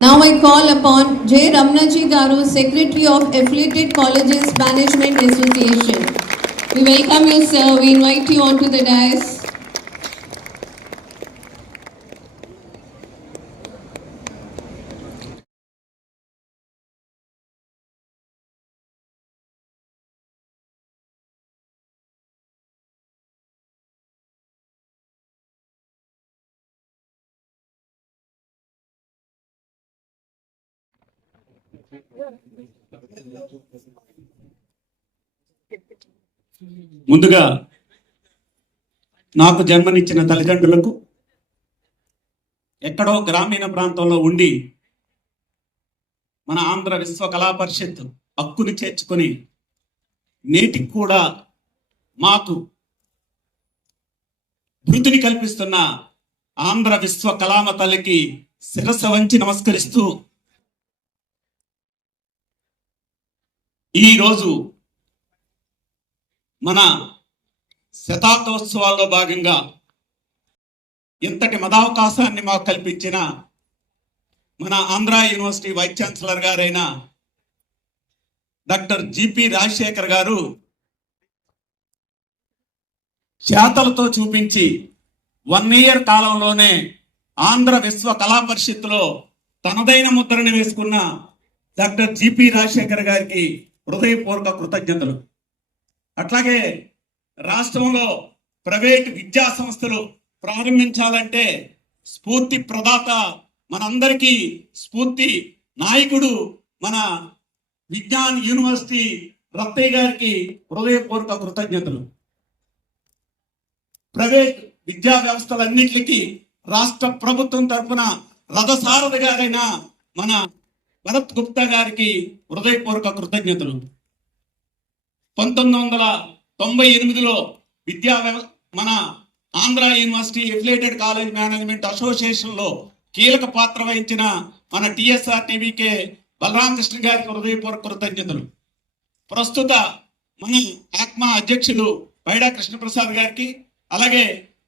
Now I call upon J. Ramnaji Garu, Secretary of Affiliated Colleges Management Association. We welcome you, sir. We invite you onto the dais. ముందుగా నాకు జన్మనిచ్చిన తల్లిదండ్రులకు, ఎక్కడో గ్రామీణ ప్రాంతంలో ఉండి మన ఆంధ్ర విశ్వ కళా పరిషత్ హక్కుని చేర్చుకొని నేటికి కూడా మాకు వృత్తిని కల్పిస్తున్న ఆంధ్ర విశ్వ కళామ తల్లికి శిరస్సు వంచి నమస్కరిస్తూ ఈరోజు మన శతాబ్దోత్సవాల్లో భాగంగా ఇంతటి మదావకాశాన్ని మాకు కల్పించిన మన ఆంధ్ర యూనివర్సిటీ వైస్ ఛాన్సలర్ గారైన డాక్టర్ జిపి రాజశేఖర్ గారు చేతలతో చూపించి 1 year కాలంలోనే ఆంధ్ర విశ్వ కళా పరిషత్తులో తనదైన ముద్రని వేసుకున్న డాక్టర్ జిపి రాజశేఖర్ గారికి హృదయపూర్వక కృతజ్ఞతలు. అట్లాగే రాష్ట్రంలో ప్రైవేట్ విద్యా సంస్థలు ప్రారంభించాలంటే స్ఫూర్తి ప్రదాత, మనందరికీ స్ఫూర్తి నాయకుడు మన విజ్ఞాన్ యూనివర్సిటీ రత్తయ్య గారికి హృదయపూర్వక కృతజ్ఞతలు. ప్రైవేట్ విద్యా వ్యవస్థలన్నింటికి రాష్ట్ర ప్రభుత్వం తరఫున రథసారథి గారైన మన భరత్ గుప్తా గారికి హృదయపూర్వక కృతజ్ఞతలు. 1998లో మన Andhra university affiliated college management అసోసియేషన్లో కీలక పాత్ర వహించిన మన టిఎస్ఆర్ టీవీకే బలరామకృష్ణ గారికి హృదయపూర్వక కృతజ్ఞతలు. ప్రస్తుత మన ఆత్మా అధ్యక్షులు పైడా కృష్ణప్రసాద్ గారికి, అలాగే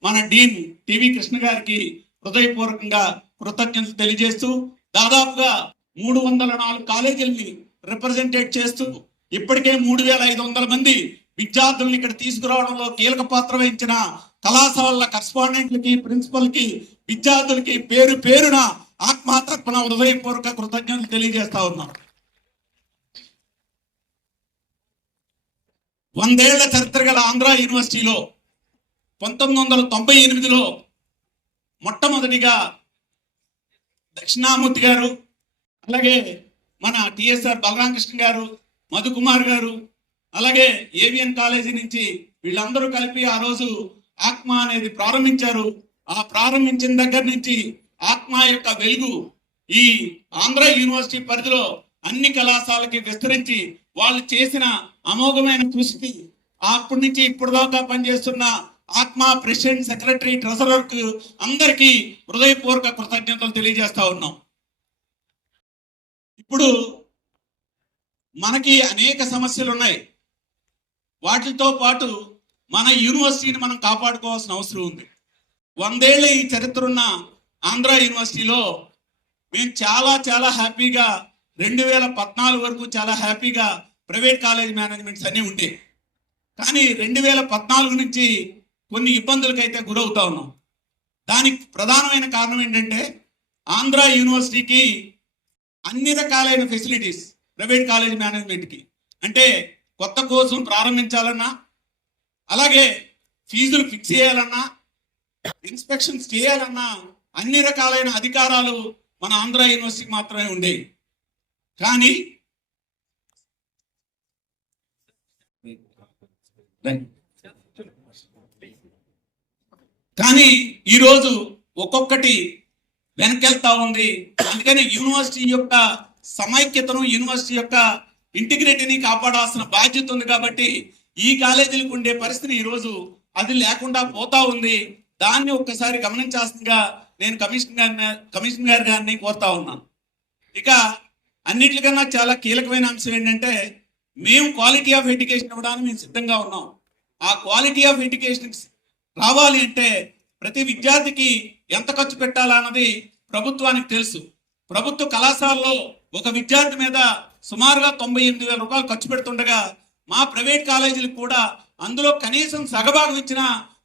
మన డీన్ టివి కృష్ణ గారికి హృదయపూర్వకంగా కృతజ్ఞతలు తెలియజేస్తూ, దాదాపుగా 304 కాలేజీలని రిప్రజెంటేట్ చేస్తూ ఇప్పటికే 3500 మంది విద్యార్థులను ఇక్కడ తీసుకురావడంలో కీలక పాత్ర వహించిన కళాశాలల కరస్పాండెంట్లకి, ప్రిన్సిపల్కి, విద్యార్థులకి పేరు పేరున ఆత్మహత్యన హృదయపూర్వక కృతజ్ఞతలు తెలియజేస్తా ఉన్నాం. 100 ఏళ్ల చరిత్ర గల ఆంధ్ర యూనివర్సిటీలో 1998లో మొట్టమొదటిగా దక్షిణామూర్తి గారు, అలాగే మన టిఎస్ఆర్ బలరామకృష్ణ గారు, మధుకుమార్ గారు, అలాగే ఏవిఎన్ కాలేజీ నుంచి వీళ్ళందరూ కలిపి ఆ రోజు ఆత్మ అనేది ప్రారంభించారు. ఆ ప్రారంభించిన దగ్గర నుంచి ఆత్మ యొక్క వెలుగు ఈ ఆంధ్ర యూనివర్సిటీ పరిధిలో అన్ని కళాశాలకి విస్తరించి వాళ్ళు చేసిన అమోఘమైన కృషికి అప్పటి నుంచి ఇప్పుడు దాకా పనిచేస్తున్న ఆత్మ ప్రెసిడెంట్, సెక్రటరీ, ట్రెజరర్ కు అందరికీ హృదయపూర్వక కృతజ్ఞతలు తెలియజేస్తా ఉన్నాం. ఇప్పుడు మనకి అనేక సమస్యలు ఉన్నాయి. వాటితో పాటు మన యూనివర్సిటీని మనం కాపాడుకోవాల్సిన అవసరం ఉంది. 100 ఏళ్ళ ఈ చరిత్ర ఉన్న ఆంధ్ర యూనివర్సిటీలో మేము చాలా హ్యాపీగా 2014 వరకు చాలా హ్యాపీగా ప్రైవేట్ కాలేజ్ మేనేజ్మెంట్స్ అన్నీ ఉండే. కానీ 2014 నుంచి కొన్ని ఇబ్బందులకైతే గురవుతా ఉన్నాం. దానికి ప్రధానమైన కారణం ఏంటంటే ఆంధ్ర యూనివర్సిటీకి అన్ని రకాలైన ఫెసిలిటీస్ ప్రైవేట్ కాలేజ్ మేనేజ్మెంట్కి, అంటే కొత్త కోర్సును ప్రారంభించాలన్నా, అలాగే ఫీజులు ఫిక్స్ చేయాలన్నా, ఇన్స్పెక్షన్స్ చేయాలన్నా అన్ని రకాలైన అధికారాలు మన ఆంధ్ర యూనివర్సిటీకి మాత్రమే ఉండేవి. కానీ ఈరోజు ఒక్కొక్కటి వెనకెళ్తా ఉంది. అందుకని యూనివర్సిటీ యొక్క సమైక్యతను, యూనివర్సిటీ యొక్క ఇంటిగ్రిటీని కాపాడాల్సిన బాధ్యత ఉంది. కాబట్టి ఈ కాలేజీలకు ఉండే పరిస్థితి ఈరోజు అది లేకుండా పోతా ఉంది. దాన్ని ఒక్కసారి గమనించాల్సిందిగా నేను కమిషనర్ గారిని కోరుతా ఉన్నాను. ఇక అన్నిటికన్నా చాలా కీలకమైన అంశం ఏంటంటే మేము క్వాలిటీ ఆఫ్ ఎడ్యుకేషన్ ఇవ్వడానికి మేము సిద్ధంగా ఉన్నాం. ఆ క్వాలిటీ ఆఫ్ ఎడ్యుకేషన్ రావాలి అంటే ప్రతి విద్యార్థికి ఎంత ఖర్చు పెట్టాలన్నది ప్రభుత్వానికి తెలుసు. ప్రభుత్వ కళాశాలలో ఒక విద్యార్థి మీద సుమారుగా 98,000 రూపాయలు ఖర్చు పెడుతుండగా మా ప్రైవేట్ కాలేజీలకు కూడా అందులో కనీసం సగభాగం ఇచ్చిన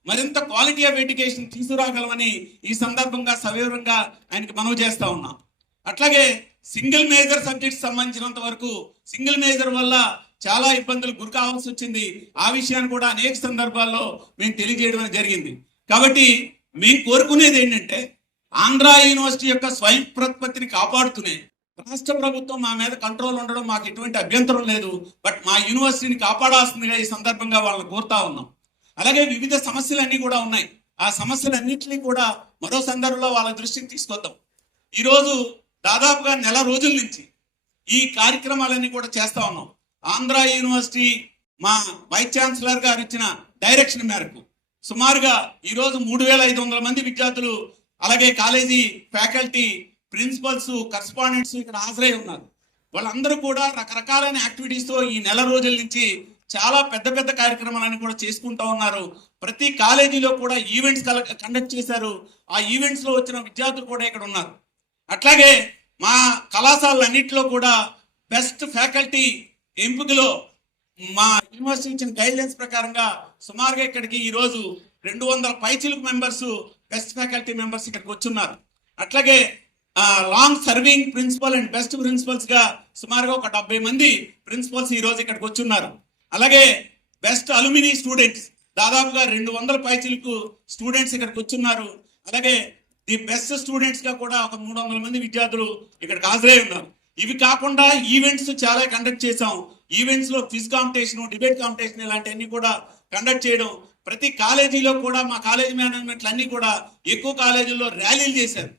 మరింత క్వాలిటీ ఆఫ్ ఎడ్యుకేషన్ తీసుకురాగలమని ఈ సందర్భంగా సవివరంగా ఆయనకి మనవి చేస్తా ఉన్నాం. అట్లాగే సింగిల్ మేజర్ సబ్జెక్ట్స్ సంబంధించినంత వరకు సింగిల్ మేజర్ వల్ల చాలా ఇబ్బందులు గురి కావాల్సి వచ్చింది. ఆ విషయాన్ని కూడా అనేక సందర్భాల్లో మేము తెలియజేయడం జరిగింది. కాబట్టి మేము కోరుకునేది ఏంటంటే ఆంధ్ర యూనివర్సిటీ యొక్క స్వయం ప్రతిపత్తిని కాపాడుతూనే రాష్ట్ర ప్రభుత్వం మా మీద కంట్రోల్ ఉండడం మాకు ఎటువంటి అభ్యంతరం లేదు. బట్ మా యూనివర్సిటీని కాపాడాల్సిందిగా ఈ సందర్భంగా వాళ్ళని కోరుతా ఉన్నాం. అలాగే వివిధ సమస్యలన్నీ కూడా ఉన్నాయి. ఆ సమస్యలన్నింటినీ కూడా మరో సందర్భంలో వాళ్ళ దృష్టికి తీసుకొద్దాం. ఈరోజు దాదాపుగా నెల రోజుల నుంచి ఈ కార్యక్రమాలన్నీ కూడా చేస్తా ఉన్నాం. ఆంధ్ర యూనివర్సిటీ మా వైస్ ఛాన్సలర్ గారు ఇచ్చిన డైరెక్షన్ మేరకు సుమారుగా ఈరోజు 3,500 మంది విద్యార్థులు, అలాగే కాలేజీ ఫ్యాకల్టీ, ప్రిన్సిపల్స్, కరస్పాండెంట్స్ ఇక్కడ హాజరై ఉన్నారు. వాళ్ళందరూ కూడా రకరకాలైన యాక్టివిటీస్తో ఈ నెల రోజుల నుంచి చాలా పెద్ద పెద్ద కార్యక్రమాలను కూడా చేసుకుంటూ ఉన్నారు. ప్రతి కాలేజీలో కూడా ఈవెంట్స్ కండక్ట్ చేశారు. ఆ ఈవెంట్స్ లో వచ్చిన విద్యార్థులు కూడా ఇక్కడ ఉన్నారు. అట్లాగే మా కళాశాలన్నింటిలో కూడా బెస్ట్ ఫ్యాకల్టీ ఎంపికలో మా యూనివర్సిటీ ఇచ్చిన గైడ్లైన్స్ ప్రకారంగా సుమారుగా ఇక్కడికి ఈరోజు 200 పైచిలుకు మెంబర్స్, బెస్ట్ ఫ్యాకల్టీ మెంబర్స్ ఇక్కడికి వచ్చున్నారు. అట్లాగే long serving principal and best ప్రిన్సిపల్స్ గా సుమారుగా ఒక 70 మంది ప్రిన్సిపల్స్ ఈ రోజు ఇక్కడికి వచ్చున్నారు. అలాగే బెస్ట్ అలుమినీ స్టూడెంట్స్ దాదాపుగా 200 పైచిలుకు స్టూడెంట్స్ ఇక్కడికి వచ్చున్నారు. అలాగే ది బెస్ట్ స్టూడెంట్స్ గా కూడా ఒక 300 మంది విద్యార్థులు ఇక్కడికి హాజరై ఉన్నారు. ఇవి కాకుండా ఈవెంట్స్ చాలా కండక్ట్ చేసాం. ఈవెంట్స్ లో క్విజ్ కాంపిటీషన్, డిబేట్ కాంపిటీషన్ ఇలాంటివన్నీ కూడా కండక్ట్ చేయడం. ప్రతి కాలేజీలో కూడా మా కాలేజీ మేనేజ్మెంట్లు అన్ని కూడా ఎక్కువ కాలేజీల్లో ర్యాలీలు చేశారు.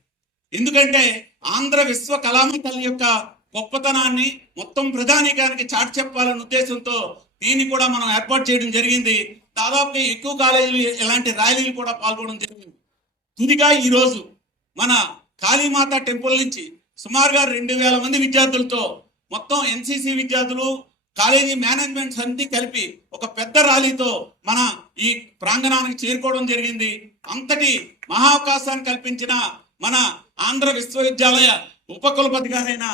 ఎందుకంటే ఆంధ్ర విశ్వ కళామండలి యొక్క గొప్పతనాన్ని మొత్తం ప్రధానికానికి చాటి చెప్పాలనే ఉద్దేశంతో దీన్ని కూడా మనం ఏర్పాటు చేయడం జరిగింది. దాదాపుగా ఎక్కువ కాలేజీలు ఇలాంటి ర్యాలీలు కూడా పాల్గొనడం జరిగింది. తుదిగా ఈరోజు మన కాళీమాత టెంపుల్ నుంచి సుమారుగా 2,000 మంది విద్యార్థులతో మొత్తం ఎన్సీసీ విద్యార్థులు, కాలేజీ మేనేజ్మెంట్స్ అన్ని కలిపి ఒక పెద్ద ర్యాలీతో మన ఈ ప్రాంగణానికి చేరుకోవడం జరిగింది. అంతటి మహావకాశాన్ని కల్పించిన మన ఆంధ్ర విశ్వవిద్యాలయ ఉపకులపతి గారైన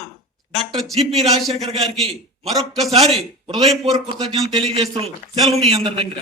డాక్టర్ జిపి రాజశేఖర్ గారికి మరొక్కసారి హృదయపూర్వక కృతజ్ఞతలు తెలియజేస్తూ సెలవు మీ అందరి దగ్గర.